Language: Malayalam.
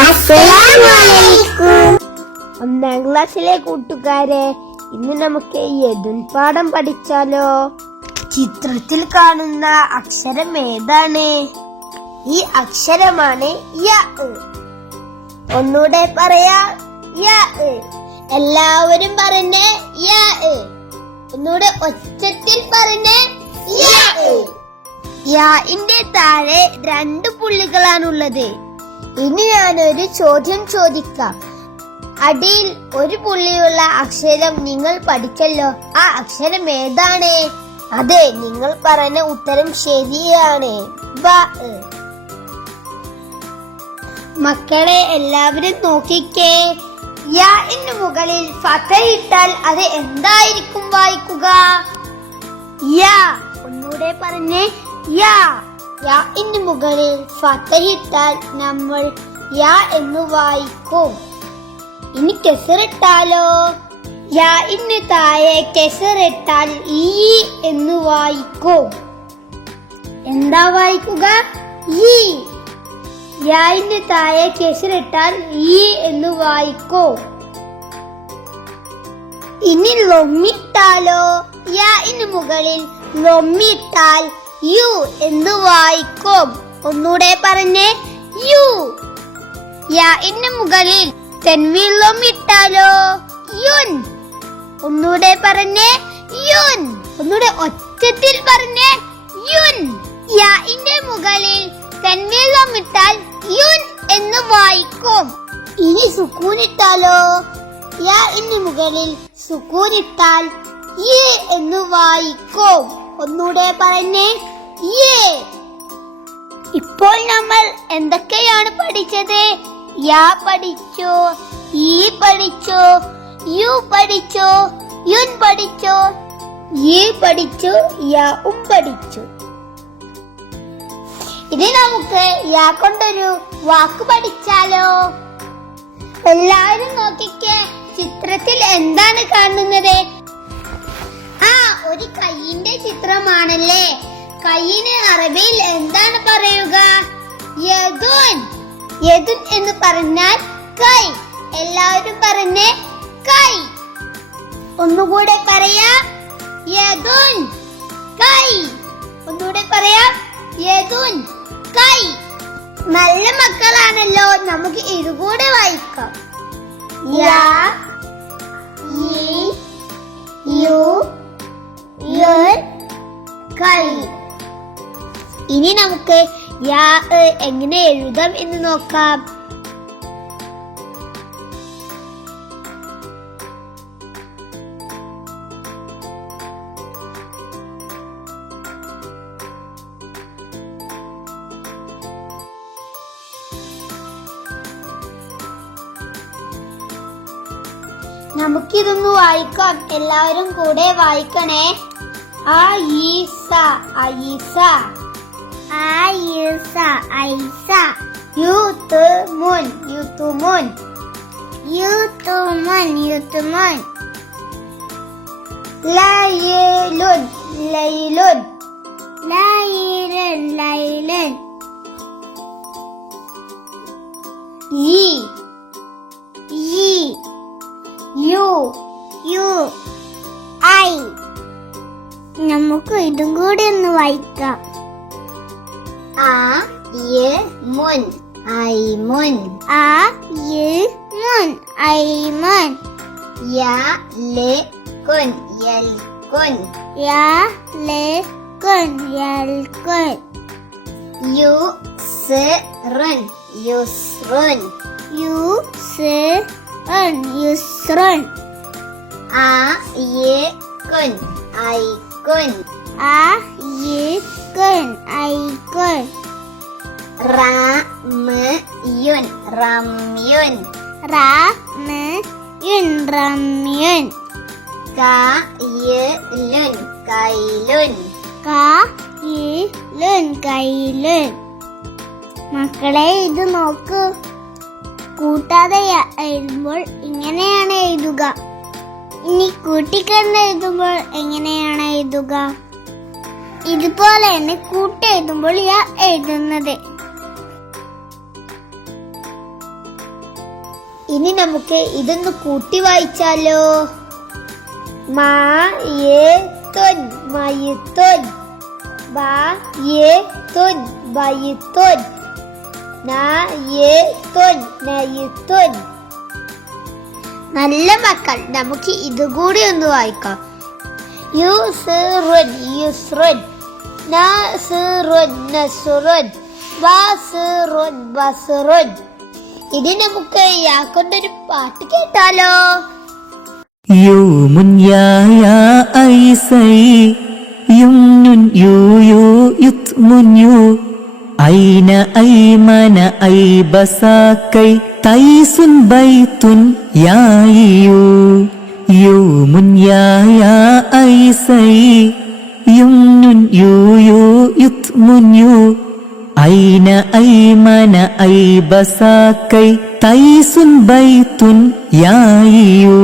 അസ്സലാമലൈക്കും. ഒന്നാം ക്ലാസ്സിലെ കൂട്ടുകാരെ, ഇന്ന് നമുക്ക് യദുൻ പാഠം പഠിച്ചാലോ? ചിത്രത്തിൽ കാണുന്ന അക്ഷരം ഏതാണ്? ഈ അക്ഷരമാണ് യ. ഒന്നുകൂടെ പറയാ, യ. എല്ലാവരും പറഞ്ഞേ യ. ഒന്നുകൂടെ ഒച്ചത്തിൽ പറഞ്ഞേ യ. യാന്റെ താഴെ 2 പുള്ളികളാണുള്ളത്. ഇനി ഞാനൊരു ചോദ്യം ചോദിക്കാം. അടിയിൽ 1 പുള്ളിയുള്ള അക്ഷരം നിങ്ങൾ പഠിച്ചല്ലോ. ആ അക്ഷരം ഏതാണ്? അതെ, നിങ്ങൾ പറഞ്ഞ ഉത്തരം ശരിയാണ്. മക്കളെ, എല്ലാവരും നോക്കിക്കേ. യാന് മുകളിൽ ഫതഹയിട്ടാൽ അത് എന്തായിരിക്കും വായിക്കുക? യാ. ഒന്നുകൂടെ പറഞ്ഞേ, യാ. യാന് മുകളിൽ ഫതഹയിട്ടാൽ നമ്മൾ യാ എന്ന് വായിക്കും. ഇനി കെസറിട്ടാലോ? യാന് താഴെ കെസറിട്ടാൽ ഈ എന്ന് വായിക്കും. എന്താ വായിക്കുക? ഈ. യാന് താഴെ കെസറിട്ടാൽ ഈ എന്ന് വായിക്കും. ഇനി ലൊമ്മിട്ടാലോ? യാന് മുകളിൽ ലൊമ്മിട്ടാൽ യു എന്ന് വായിക്കും. ഒന്നുകൂടെ പറഞ്ഞേ, യു. യാന് മുകളിൽ തെൻവീൻ ലൊമ്മിട്ടാലോ? യുൻ. ഒന്നുകൂടെ പറഞ്ഞേ, യുൻ. ഒന്നുകൂടെ ഒച്ചത്തിൽ പറഞ്ഞേ, യുൻ. യാന്റെ മുകളിൽ തെൻവീൻ ലൊമ്മിട്ടാൽ യുൻ എന്ന് വായിക്കും. ഇനി സുക്കൂനിട്ടാലോ? യാന് മുകളിൽ സുക്കൂനിട്ടാൽ യേ എന്ന് വായിക്കും. ഒന്നുകൂടെ പറഞ്ഞേ, യേ. ഇപ്പോൾ നമ്മൾ എന്തൊക്കെയാണ് പഠിച്ചത്? യാ പഠിച്ചോ, ഈ പഠിച്ചോ, യു പഠിച്ചോ, യുൻ പഠിച്ചോ, ഈ പഠിച്ചു, യാവും പഠിച്ചു. ഇനി നമുക്ക് യാ കൊണ്ടൊരു വാക്ക് പഠിച്ചാലോ? എല്ലാവരും നോക്കിക്കേ. ചിത്രത്തിൽ എന്താണ് കാണുന്നത്? ഒരു കൈയിന്റെ ചിത്രമാണല്ലേ. കൈയിന് അറബിയിൽ എന്താണ് പറയുക? യദുൻ. യദുൻ എന്ന് പറഞ്ഞാൽ കൈ. എല്ലാവരും പറഞ്ഞേ, കൈ. ഒന്നുകൂടെ പറയാ, യദുൻ, കൈ. ഒന്നുകൂടെ പറയാ, യദുൻ, കൈ. നല്ല മക്കളാണല്ലോ. നമുക്ക് ഇതുകൂടെ വായിക്കാം. യാ, ഈ, യു, യുൻ, കൈ. ഇനി നമുക്ക് യാ എങ്ങനെ എഴുതാം എന്ന് നോക്കാം. നമുക്കിതൊന്ന് വായിക്കാം. എല്ലാവരും കൂടെ വായിക്കണേ. ആയിസ, ആയിസ, ആയിസ, ആയിസ. യൂത്തുമുൻ, യൂത്തുമുൻ, യൂത്തുമുൻ, യൂത്തുമുൻ. ലൈലുൻ, ലൈലുൻ, ലൈലുൻ, ലൈലുൻ. ഈ, ഈ, യു, യു, ഐ. നമുക്ക് ഇതും കൂടി ഒന്ന് വായിക്കാം. ആ, യ, മുൻ, ഐമുൻ. ആ, യ, മുൻ, ഐമുൻ. യാ, ലെ, കുൻ, യൽകുൻ. യാ, ലെ, കുൻ, യൽകുൻ. യു, സ്, റുൻ, യുസ്റുൻ. യു, സ്, റുൻ, യുസ്റുൻ. ആ, യ, കുൻ, ഐകുൻ. ആ, യ, കുൻ, ഐകുൻ. റാ, മ, യുൻ, റംയുൻ. റാ, മ, യുൻ, റംയുൻ. കാ, യ, ലുൻ, കൈലുൻ. കാ, യ, ലുൻ, കൈലുൻ. മക്കളെ, ഇത് നോക്കൂ. കൂട്ടാതെ എഴുതുമ്പോൾ ഇങ്ങനെയാണ് എഴുതുക. ഇനി കൂട്ടിക്കണ്ട് എഴുതുമ്പോൾ എങ്ങനെയാണ് എഴുതുക? ഇതുപോലെ തന്നെ കൂട്ടി എഴുതുമ്പോൾ യാ എഴുതുന്നത്. ഇനി നമുക്ക് ഇതൊന്ന് കൂട്ടി വായിച്ചാലോ. മാ യേ തുൻ മയുത്തുൻ, ബാ യേ തുൻ ബയുത്തുൻ, നാ യേ തുൻ നയുത്തുൻ. നല്ല മക്കൾ, നമുക്ക് ഇതുകൂടി ഒന്ന് വായിക്കാം. യുസ്റുൻ യുസ്റുൻ, നാസ്റുൻ നസ്റുൻ, ബാസ്റുൻ ബസ്റുൻ. ഇനി നമുക്ക് യാക്കൊണ്ടൊരു പാട്ട് കേട്ടാലോ. യൂമുൻ യാ ഐസൈ യുംനുൻ യു യു യുത്മുൻ യു ഐന ഐമന ഐബസാക്കൈ തൈസുൻ ബൈത്തുൻ യായിയു. യൂമുൻ യാ ഐസൈ യുംനുൻ യു യു യുത്മുൻ യു ഐന ഐമന ഐബസാക്കൈ തൈസുൻ ബൈത്തുൻ യായിയു.